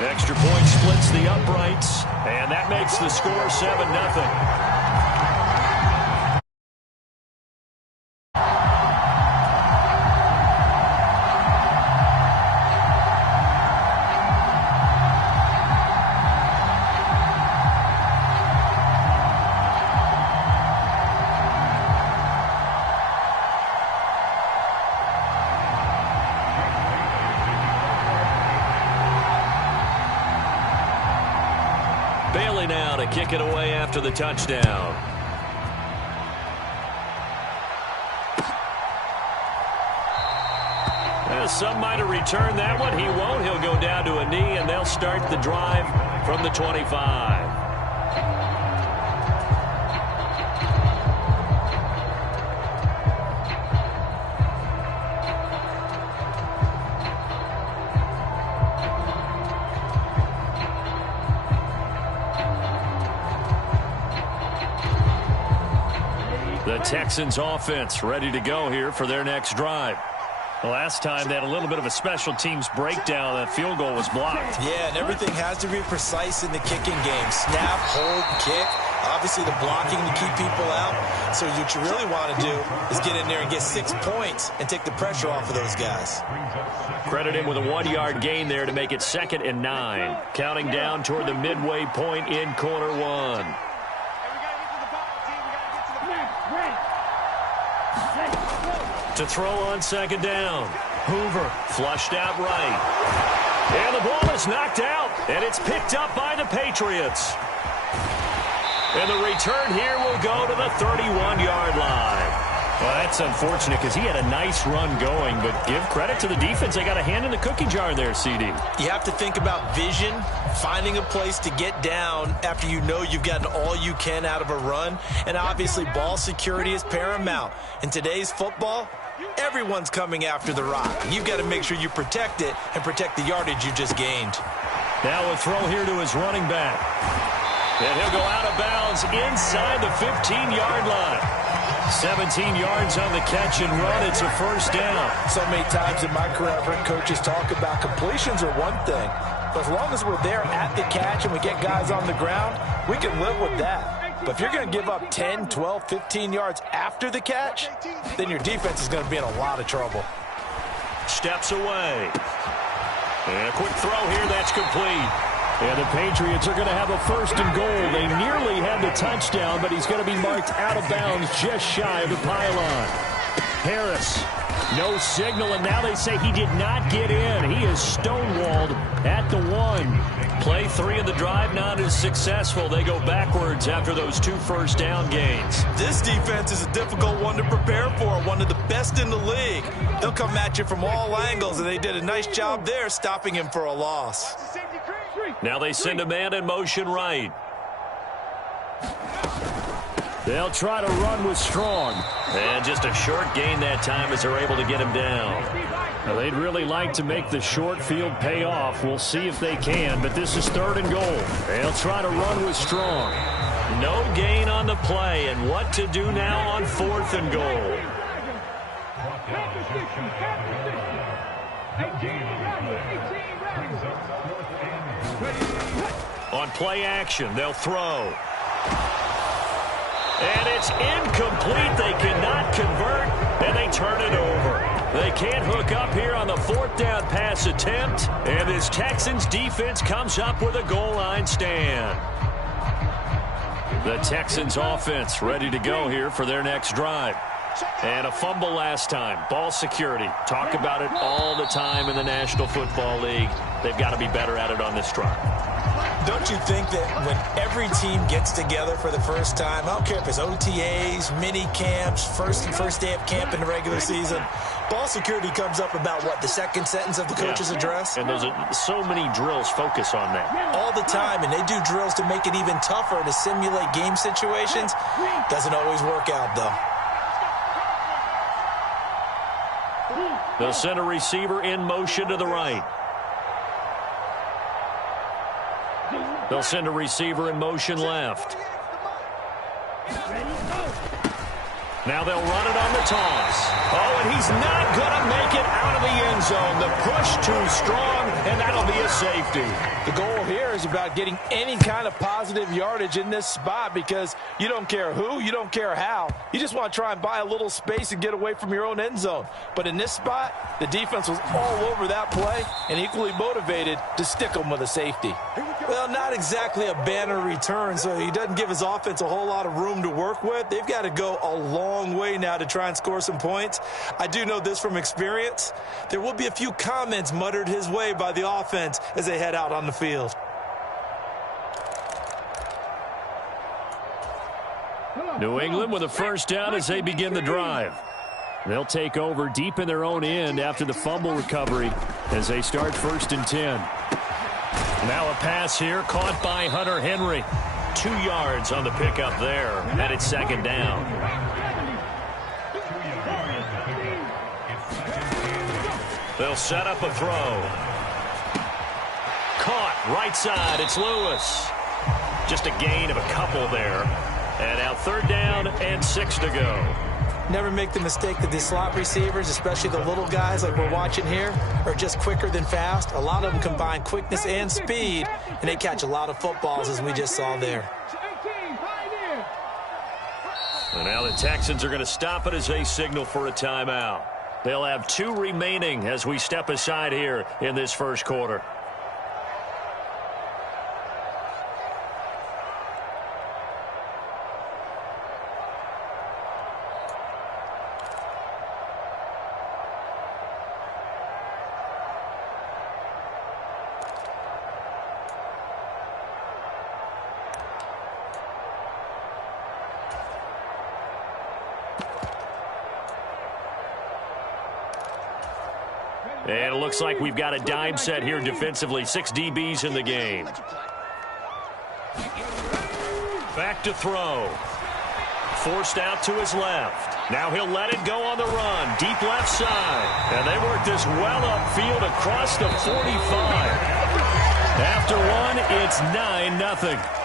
Extra point splits the uprights, and that makes the score 7-0. Bailey now to kick it away after the touchdown. Some might have returned that one. He won't. He'll go down to a knee, and they'll start the drive from the 25. The Texans offense ready to go here for their next drive. The last time they had a little bit of a special teams breakdown. That field goal was blocked. Yeah, and everything has to be precise in the kicking game. Snap, hold, kick. Obviously, the blocking to keep people out. So what you really want to do is get in there and get 6 points and take the pressure off of those guys. Credit him with a 1-yard gain there to make it 2nd and 9. Counting down toward the midway point in quarter one. To throw on 2nd down. Hoover flushed out right. And the ball is knocked out, and it's picked up by the Patriots. And the return here will go to the 31-yard line. Well, that's unfortunate because he had a nice run going, but give credit to the defense. They got a hand in the cookie jar there, CD. You have to think about vision, finding a place to get down after you know you've gotten all you can out of a run, and obviously ball security is paramount. In today's football, everyone's coming after the rock. You've got to make sure you protect it and protect the yardage you just gained. Now a throw here to his running back. And he'll go out of bounds inside the 15-yard line. 17 yards on the catch and run. It's a first down. So many times in my career, I've heard coaches talk about completions are one thing. But as long as we're there at the catch and we get guys on the ground, we can live with that. But if you're going to give up 10, 12, 15 yards after the catch, then your defense is going to be in a lot of trouble. Steps away. And a quick throw here. That's complete. And the Patriots are going to have a 1st and goal. They nearly had the touchdown, but he's going to be marked out of bounds just shy of the pylon. Harris, no signal, and now they say he did not get in. He is stonewalled at the 1. Play 3 of the drive not as successful. They go backwards after those 2 first down gains. This defense is a difficult one to prepare for, one of the best in the league. They'll come at you from all angles, and they did a nice job there stopping him for a loss. Now they send a man in motion right. They'll try to run with Strong. And just a short gain that time as they're able to get him down. Now they'd really like to make the short field pay off. We'll see if they can, but this is 3rd and goal. They'll try to run with Strong. No gain on the play, and what to do now on 4th and goal. On play action, they'll throw. And it's incomplete. They cannot convert, and they turn it over. They can't hook up here on the 4th down pass attempt, and this Texans defense comes up with a goal line stand. The Texans offense ready to go here for their next drive. And a fumble last time. Ball security. Talk about it all the time in the National Football League. They've got to be better at it on this drive. Don't you think that when every team gets together for the first time, I don't care if it's OTAs, mini camps, first day of camp in the regular season, ball security comes up about, what, the 2nd sentence of the coach's address? And those are so many drills focus on that. All the time, and they do drills to make it even tougher to simulate game situations. Doesn't always work out, though. They'll send a receiver in motion to the right. They'll send a receiver in motion left. Now they'll run it on the toss. Oh, and he's not going to make it out of the end zone. The push too strong, and that'll be a safety. The goal here is about getting any kind of positive yardage in this spot because you don't care who, you don't care how. You just want to try and buy a little space and get away from your own end zone. But in this spot, the defense was all over that play and equally motivated to stick them with a safety. Well, not exactly a banner return, so he doesn't give his offense a whole lot of room to work with. They've got to go a long way now to try and score some points. I do know this from experience. There will be a few comments muttered his way by the offense as they head out on the field. New England with a first down as they begin the drive. They'll take over deep in their own end after the fumble recovery as they start 1st and 10. Now a pass here caught by Hunter Henry. 2 yards on the pickup there, and it's 2nd down. They'll set up a throw. Caught right side. It's Lewis. Just a gain of a couple there. And now 3rd down and 6 to go. Never make the mistake that these slot receivers, especially the little guys like we're watching here, are just quicker than fast. A lot of them combine quickness and speed, and they catch a lot of footballs, as we just saw there. And now the Texans are going to stop it as they signal for a timeout. They'll have 2 remaining as we step aside here in this first quarter. And it looks like we've got a dime set here defensively. 6 DBs in the game. Back to throw. Forced out to his left. Now he'll let it go on the run. Deep left side. And they work this well upfield across the 45. After one, it's 9-0.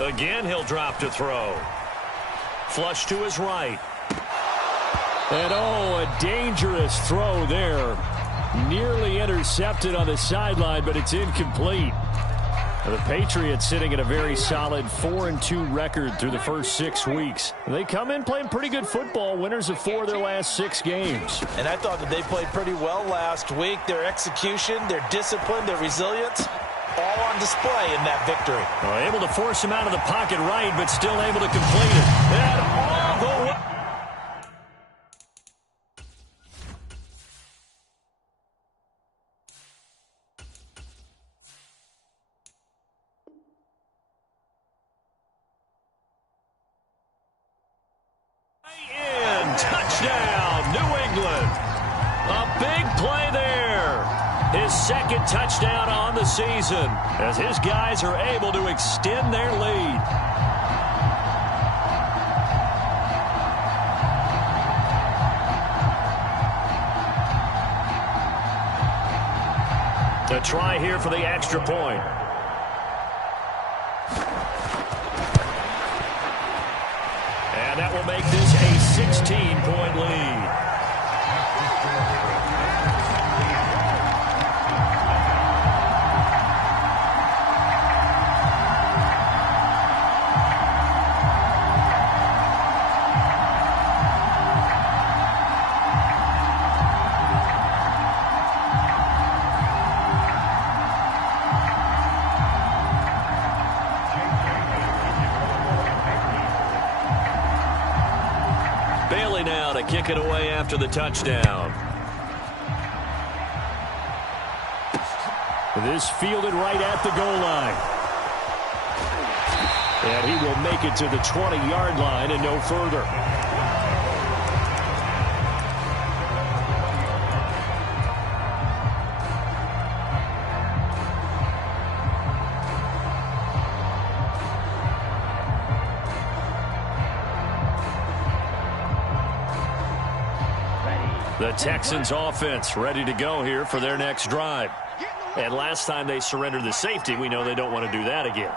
Again, he'll drop to throw. Flush to his right. And oh, a dangerous throw there. Nearly intercepted on the sideline, but it's incomplete. The Patriots sitting at a very solid 4-2 record through the first 6 weeks. They come in playing pretty good football, winners of 4 of their last 6 games. And I thought that they played pretty well last week. Their execution, their discipline, their resilience, all on display in that victory. Well, able to force him out of the pocket right, but still able to complete it. And all the way. In. Touchdown, New England. A big play there. His 2nd touchdown on the season as his guys are able to extend their lead. A try here for the extra point. And that will make this a 16-point lead. Now to kick it away after the touchdown. This fielded right at the goal line. And he will make it to the 20-yard line and no further. The Texans offense ready to go here for their next drive. And last time they surrendered the safety, we know they don't want to do that again.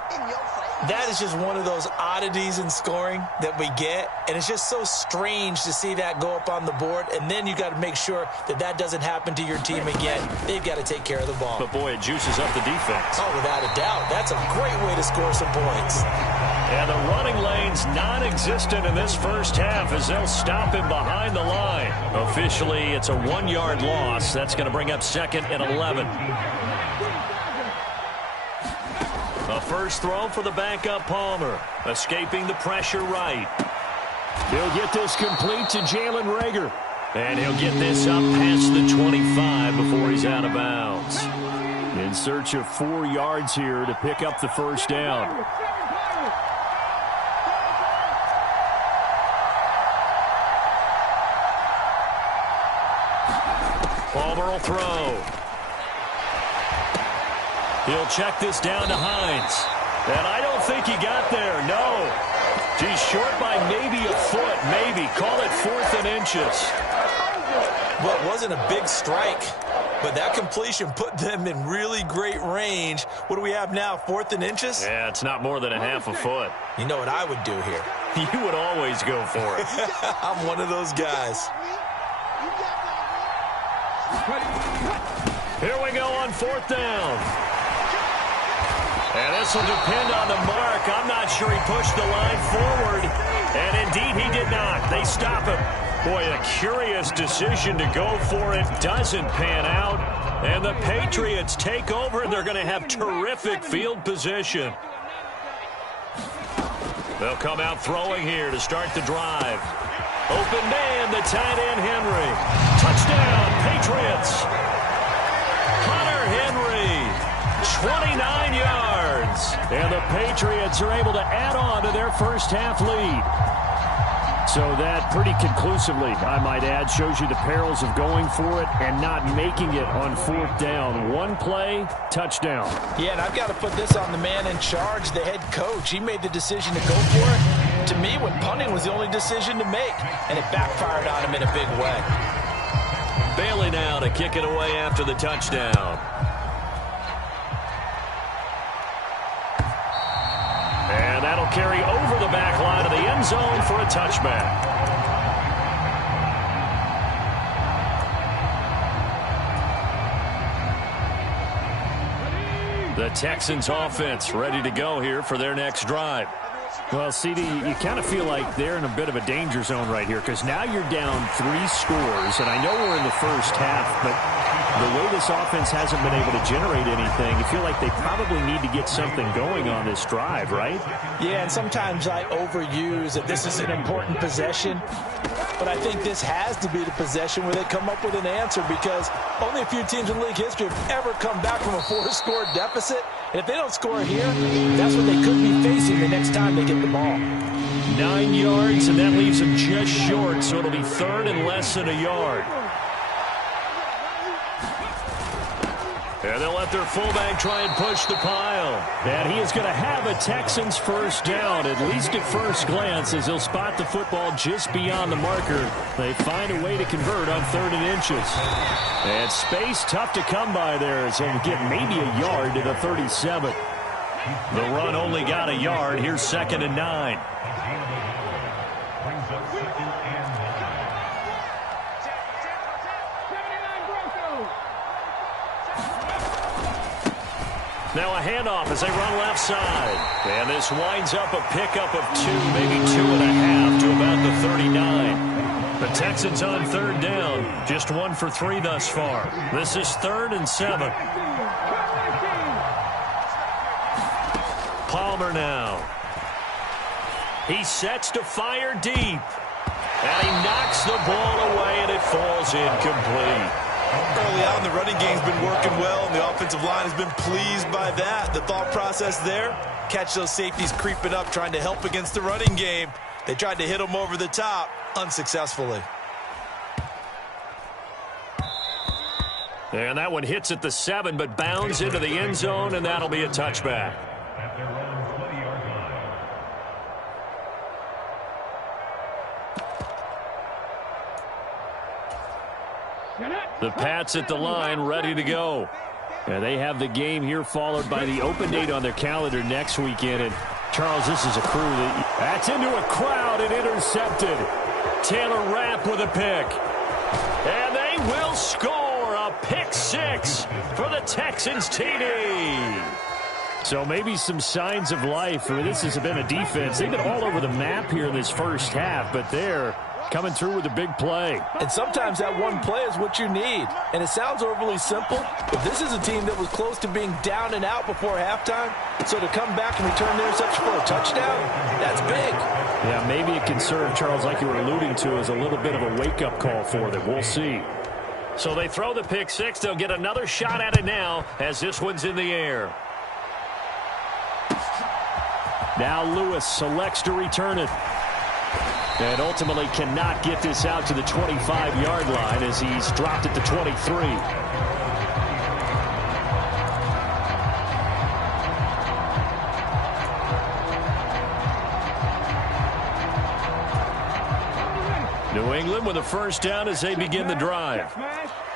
That is just one of those oddities in scoring that we get, and it's just so strange to see that go up on the board, and then you got to make sure that that doesn't happen to your team again. They've got to take care of the ball. But, boy, it juices up the defense. Oh, without a doubt. That's a great way to score some points. And the running lane's non-existent in this first half as they'll stop him behind the line. Officially, it's a 1-yard loss. That's going to bring up 2nd and 11. A first throw for the backup Palmer. Escaping the pressure right. He'll get this complete to Jalen Reagor. And he'll get this up past the 25 before he's out of bounds. In search of 4 yards here to pick up the first down. Palmer will throw. He'll check this down to Hines. And I don't think he got there. No. He's short by maybe a foot, maybe. Call it 4th and inches. Well, it wasn't a big strike, but that completion put them in really great range. What do we have now, 4th and inches? Yeah, it's not more than a half a foot. You know what I would do here? You would always go for it. I'm one of those guys. Here we go on 4th down. And this will depend on the mark. I'm not sure he pushed the line forward. And indeed, he did not. They stop him. Boy, a curious decision to go for it. Doesn't pan out. And the Patriots take over, and they're going to have terrific field position. They'll come out throwing here to start the drive. Open man, the tight end, Henry. Touchdown, Patriots. Hunter Henry, 29 yards. And the Patriots are able to add on to their first half lead. So that pretty conclusively, I might add, shows you the perils of going for it and not making it on 4th down. One play, touchdown. Yeah, and I've got to put this on the man in charge, the head coach. He made the decision to go for it. To me, when punting was the only decision to make, and it backfired on him in a big way. Bailey now to kick it away after the touchdown. And that'll carry over the back line of the end zone for a touchback. The Texans offense ready to go here for their next drive. Well, CD, you kind of feel like they're in a bit of a danger zone right here because now you're down 3 scores, and I know we're in the first half, but the way this offense hasn't been able to generate anything, you feel like they probably need to get something going on this drive, right? Yeah, and sometimes I overuse that this is an important possession, but I think this has to be the possession where they come up with an answer because only a few teams in league history have ever come back from a 4-score deficit. And if they don't score here, that's what they could be facing the next time they get the ball. 9 yards, and that leaves them just short, so it'll be 3rd and less than a yard. And they'll let their fullback try and push the pile. And he is going to have a Texans first down, at least at first glance, as he'll spot the football just beyond the marker. They find a way to convert on 3rd and inches. And space tough to come by there as they'll get maybe a yard to the 37. The run only got a yard. Here's 2nd and 9. Now a handoff as they run left side. And this winds up a pickup of 2, maybe 2.5 to about the 39. The Texans on 3rd down. Just 1 for 3 thus far. This is 3rd and 7. Palmer now. He sets to fire deep. And he knocks the ball away, and it falls incomplete. Early on, the running game's been working well, and the offensive line has been pleased by that. The thought process there, catch those safeties creeping up, trying to help against the running game. They tried to hit them over the top, unsuccessfully. And that one hits at the 7, but bounds into the end zone, and that'll be a touchback. The Pats at the line, ready to go. And they have the game here followed by the open date on their calendar next weekend. And Charles, this is a crew that's into a crowd and intercepted. Taylor Rapp with a pick. And they will score a pick six for the Texans TD. So maybe some signs of life. I mean, this has been a defense. They've been all over the map here in this first half, but they're coming through with a big play. And sometimes that one play is what you need. And it sounds overly simple, but this is a team that was close to being down and out before halftime. So to come back and return the interception for a touchdown, that's big. Yeah, maybe it can serve, Charles, like you were alluding to, as a little bit of a wake-up call for them. We'll see. So they throw the pick six. They'll get another shot at it now as this one's in the air. Now Lewis selects to return it. And ultimately cannot get this out to the 25-yard line as he's dropped it to 23. New England with a first down as they begin the drive.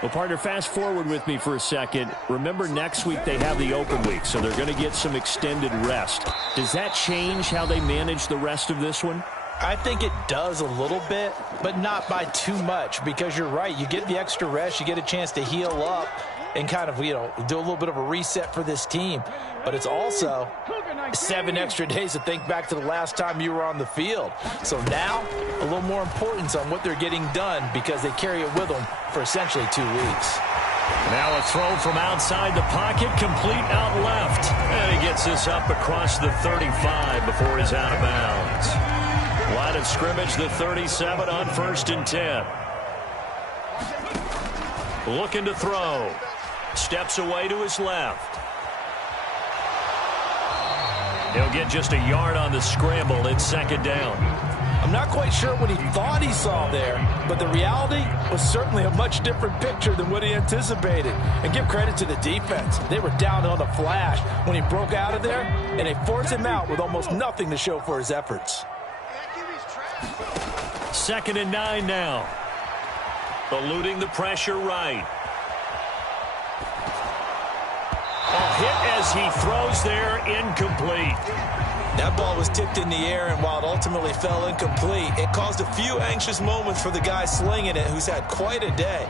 Well, partner, fast forward with me for a second. Remember, next week they have the open week, so they're going to get some extended rest. Does that change how they manage the rest of this one? I think it does a little bit, but not by too much, because you're right. You get the extra rest. You get a chance to heal up and kind of, do a little bit of a reset for this team. But it's also 7 extra days to think back to the last time you were on the field. So now, a little more importance on what they're getting done because they carry it with them for essentially 2 weeks. Now a throw from outside the pocket, complete out left. And he gets this up across the 35 before he's out of bounds. Line of scrimmage, the 37 on 1st and 10. Looking to throw. Steps away to his left. He'll get just a yard on the scramble. It's 2nd down. I'm not quite sure what he thought he saw there, but the reality was certainly a much different picture than what he anticipated. And give credit to the defense. They were down on the flash when he broke out of there, and they forced him out with almost nothing to show for his efforts. 2nd and 9 now. Eluding the pressure right. A hit as he throws there, incomplete. That ball was tipped in the air, and while it ultimately fell incomplete, it caused a few anxious moments for the guy slinging it, who's had quite a day.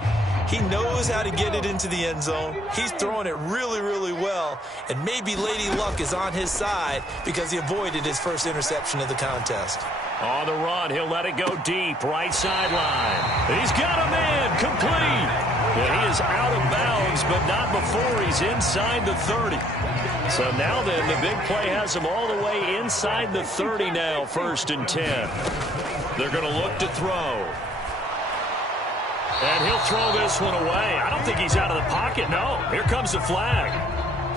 He knows how to get it into the end zone. He's throwing it really, really well, and maybe Lady Luck is on his side because he avoided his first interception of the contest. On the run, he'll let it go deep, right sideline. He's got a man, complete. Yeah, he is out of bounds, but not before he's inside the 30. So now then, the big play has him all the way inside the 30 now, 1st and 10. They're going to look to throw. And he'll throw this one away. I don't think he's out of the pocket, no. Here comes the flag.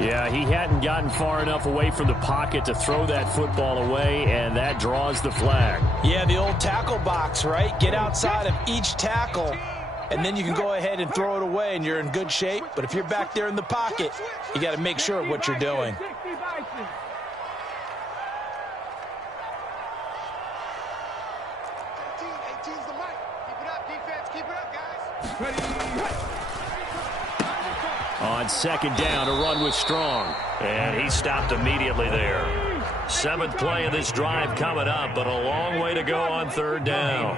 Yeah, he hadn't gotten far enough away from the pocket to throw that football away, and that draws the flag. Yeah, the old tackle box, right? Get outside of each tackle, and then you can go ahead and throw it away, and you're in good shape. But if you're back there in the pocket, you got to make sure of what you're doing. On 2nd down, a run with Strong. And he stopped immediately there. 7th play of this drive coming up, but a long way to go on 3rd down.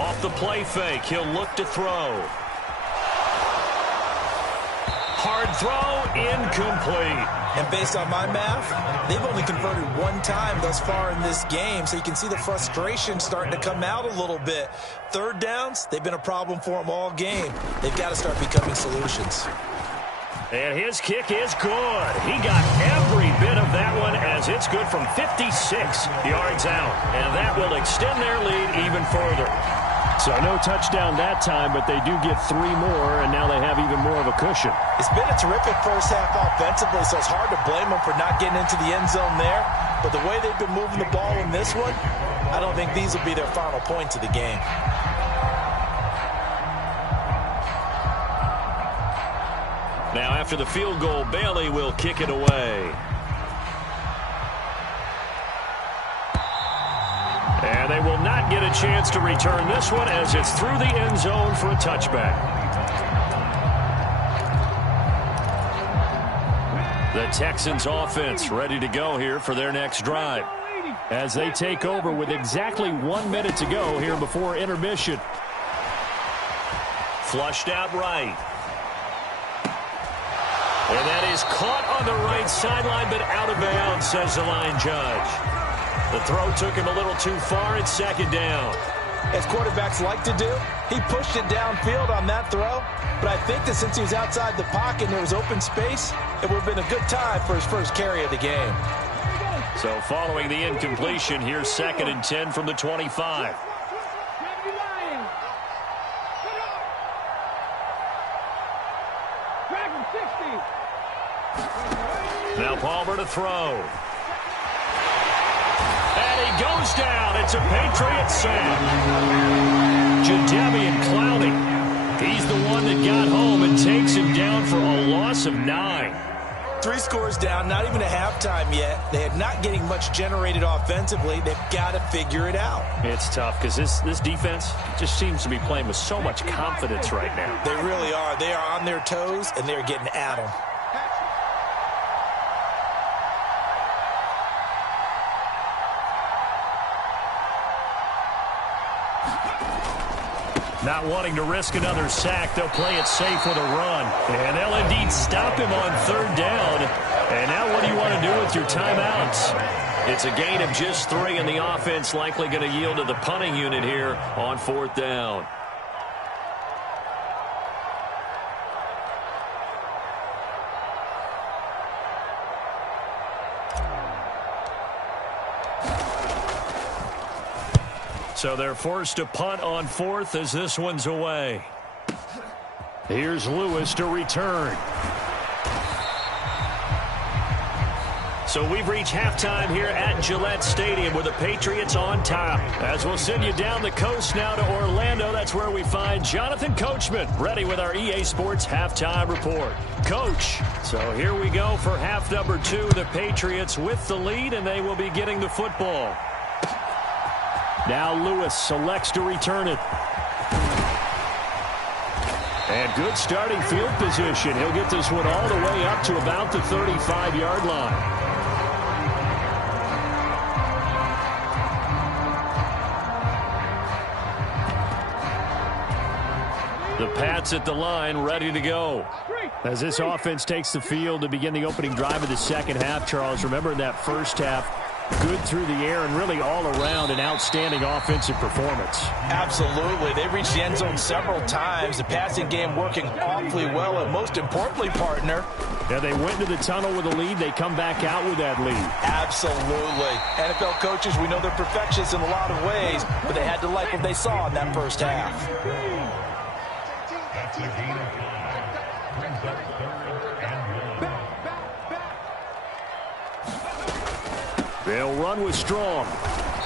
Off the play fake, he'll look to throw. Hard throw, incomplete. And based on my math, they've only converted 1 time thus far in this game, so you can see the frustration starting to come out a little bit. 3rd downs, they've been a problem for them all game. They've got to start becoming solutions. And his kick is good. He got every bit of that one as it's good from 56 yards out. And that will extend their lead even further. So no touchdown that time, but they do get 3 more, and now they have even more of a cushion. It's been a terrific first half offensively, so it's hard to blame them for not getting into the end zone there. But the way they've been moving the ball in this one, I don't think these will be their final points of the game. Now after the field goal, Bailey will kick it away. And And they will not get a chance to return this one as it's through the end zone for a touchback. The Texans offense ready to go here for their next drive as they take over with exactly 1 minute to go here before intermission. Flushed out right. And that is caught on the right sideline, but out of bounds, says the line judge. The throw took him a little too far. It's second down. As quarterbacks like to do, he pushed it downfield on that throw. But I think that since he was outside the pocket and there was open space, it would have been a good time for his first carry of the game. So following the incompletion, here's 2nd and 10 from the 25. Now Palmer to throw. And he goes down. It's a Patriot sack. Jadeveon Clowney. He's the one that got home and takes him down for a loss of 9. 3 scores down, not even a halftime yet. They are not getting much generated offensively. They've got to figure it out. It's tough because this defense just seems to be playing with so much confidence right now. They really are. They are on their toes, and they're getting at them. Not wanting to risk another sack, they'll play it safe with a run. And they'll indeed stop him on 3rd down. And now what do you want to do with your timeouts? It's a gain of just 3, and the offense likely going to yield to the punting unit here on 4th down. So they're forced to punt on 4th as this one's away. Here's Lewis to return. So we've reached halftime here at Gillette Stadium with the Patriots on top. As we'll send you down the coast now to Orlando, that's where we find Jonathan Coachman ready with our EA Sports halftime report. Coach, so here we go for half number 2. The Patriots with the lead, and they will be getting the football. Now Lewis selects to return it. And good starting field position. He'll get this one all the way up to about the 35-yard line. The Pats at the line, ready to go. As this offense takes the field to begin the opening drive of the second half, Charles, remember in that first half, good through the air and really all around an outstanding offensive performance. Absolutely. They reached the end zone several times. The passing game working awfully well, and most importantly, partner. Yeah, they went to the tunnel with a lead. They come back out with that lead. Absolutely. NFL coaches, we know they're perfectionists in a lot of ways, but they had to like what they saw in that first half. They'll run with Strong.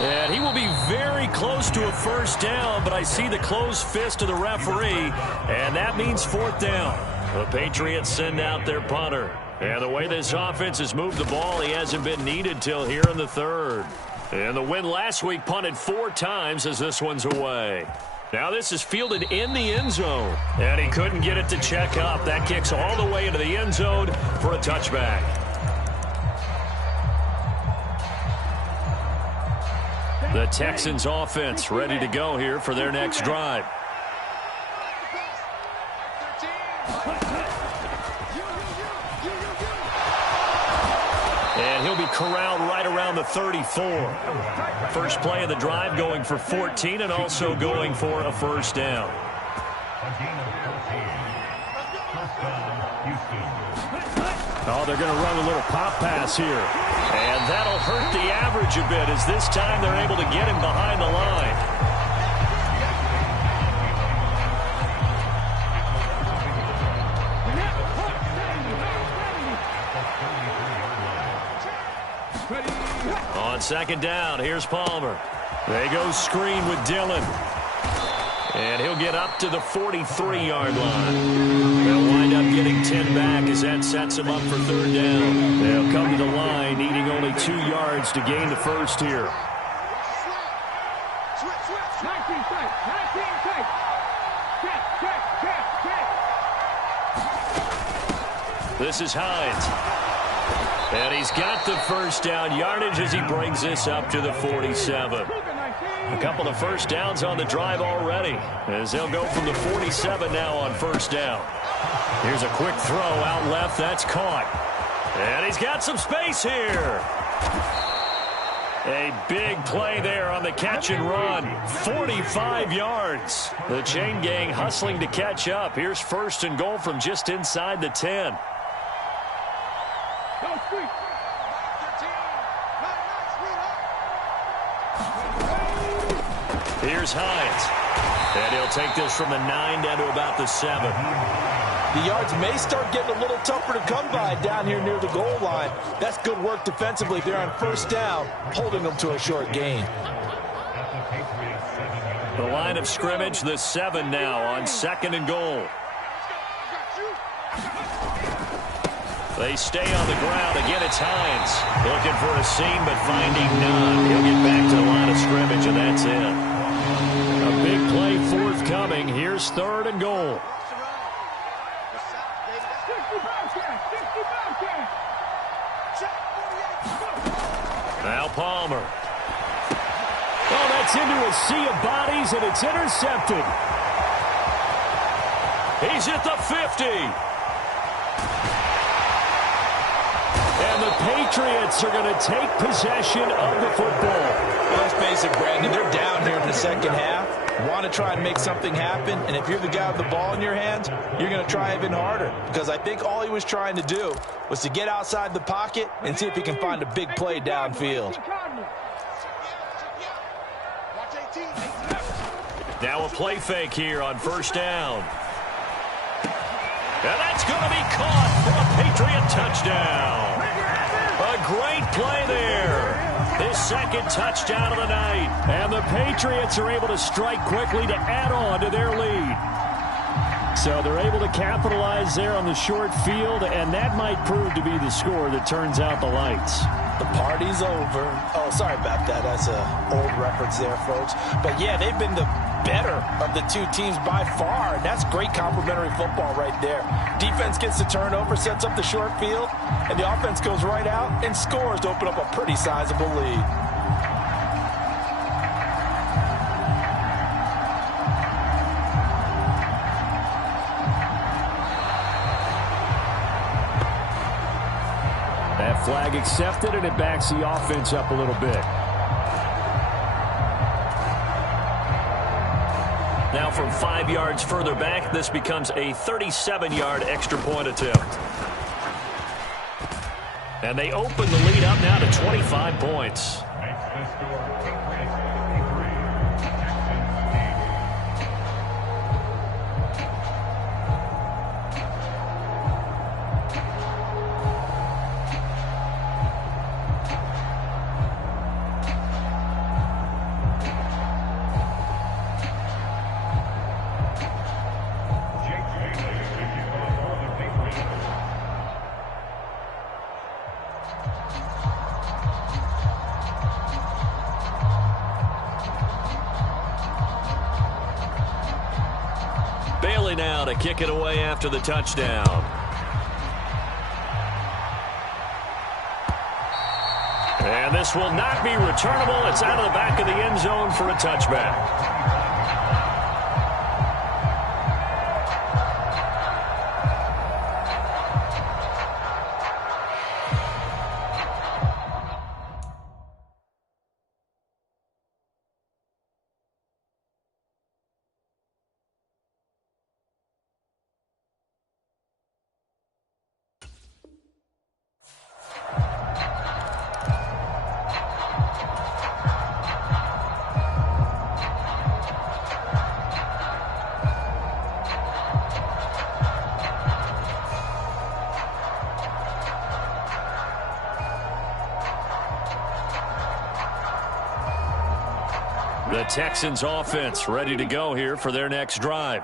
And he will be very close to a first down, but I see the closed fist of the referee, and that means 4th down. The Patriots send out their punter. And the way this offense has moved the ball, he hasn't been needed till here in the 3rd. And the win last week punted 4 times as this one's away. Now this is fielded in the end zone, and he couldn't get it to check up. That kicks all the way into the end zone for a touchback. The Texans offense ready to go here for their next drive. And he'll be corralled right around the 34. First play of the drive going for 14 and also going for a first down. Oh, they're going to run a little pop pass here. And that'll hurt the average a bit as this time they're able to get him behind the line. On 2nd down, here's Palmer. They go screen with Dillon. And he'll get up to the 43-yard line. They'll wind up getting 10 back as that sets him up for 3rd down. They'll come to the line needing only 2 yards to gain the first here. This is Hines. And he's got the first down yardage as he brings this up to the 47. A couple of first downs on the drive already, as they'll go from the 47 now on first down. Here's a quick throw out left. That's caught. And he's got some space here. A big play there on the catch and run. 45 yards. The chain gang hustling to catch up. Here's first and goal from just inside the 10. Here's Hines. And he'll take this from the 9 down to about the 7. The yards may start getting a little tougher to come by down here near the goal line. That's good work defensively there on first down, holding them to a short gain. The line of scrimmage, the 7 now on second and goal. They stay on the ground. Again, it's Hines. Looking for a seam, but finding none. He'll get back to the line of scrimmage, and that's it. A big play forthcoming. Here's third and goal. Now Palmer. Oh, that's into a sea of bodies, and it's intercepted. He's at the 50. And the Patriots are going to take possession of the football. Well, let's face it, Brandon. They're down here in the second half. Want to try and make something happen. And if you're the guy with the ball in your hands, you're going to try even harder. Because I think all he was trying to do was to get outside the pocket and see if he can find a big play downfield. Now a play fake here on first down. And that's going to be caught for a Patriot touchdown. A great play there. His second touchdown of the night. And the Patriots are able to strike quickly to add on to their lead. So they're able to capitalize there on the short field, and that might prove to be the score that turns out the lights. The party's over. Oh, sorry about that. That's an old reference there, folks. But, yeah, they've been the better of the two teams by far. And that's great complimentary football right there. Defense gets the turnover, sets up the short field, and the offense goes right out and scores to open up a pretty sizable lead. That flag accepted, and it backs the offense up a little bit. Now from 5 yards further back, this becomes a 37-yard extra point attempt. And they open the lead up now to 25 points. Now to kick it away after the touchdown. And this will not be returnable. It's out of the back of the end zone for a touchback. The Texans offense ready to go here for their next drive.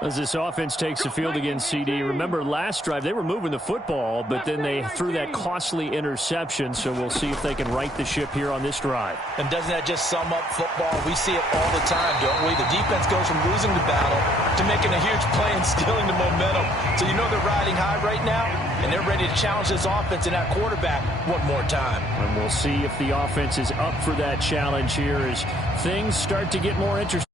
As this offense takes the field against CD, remember last drive they were moving the football, but then they threw that costly interception, so we'll see if they can right the ship here on this drive. And doesn't that just sum up football? We see it all the time, don't we? The defense goes from losing the battle to making a huge play and stealing the momentum. So you know they're riding high right now? and they're ready to challenge this offense and that quarterback one more time. And we'll see if the offense is up for that challenge here as things start to get more interesting.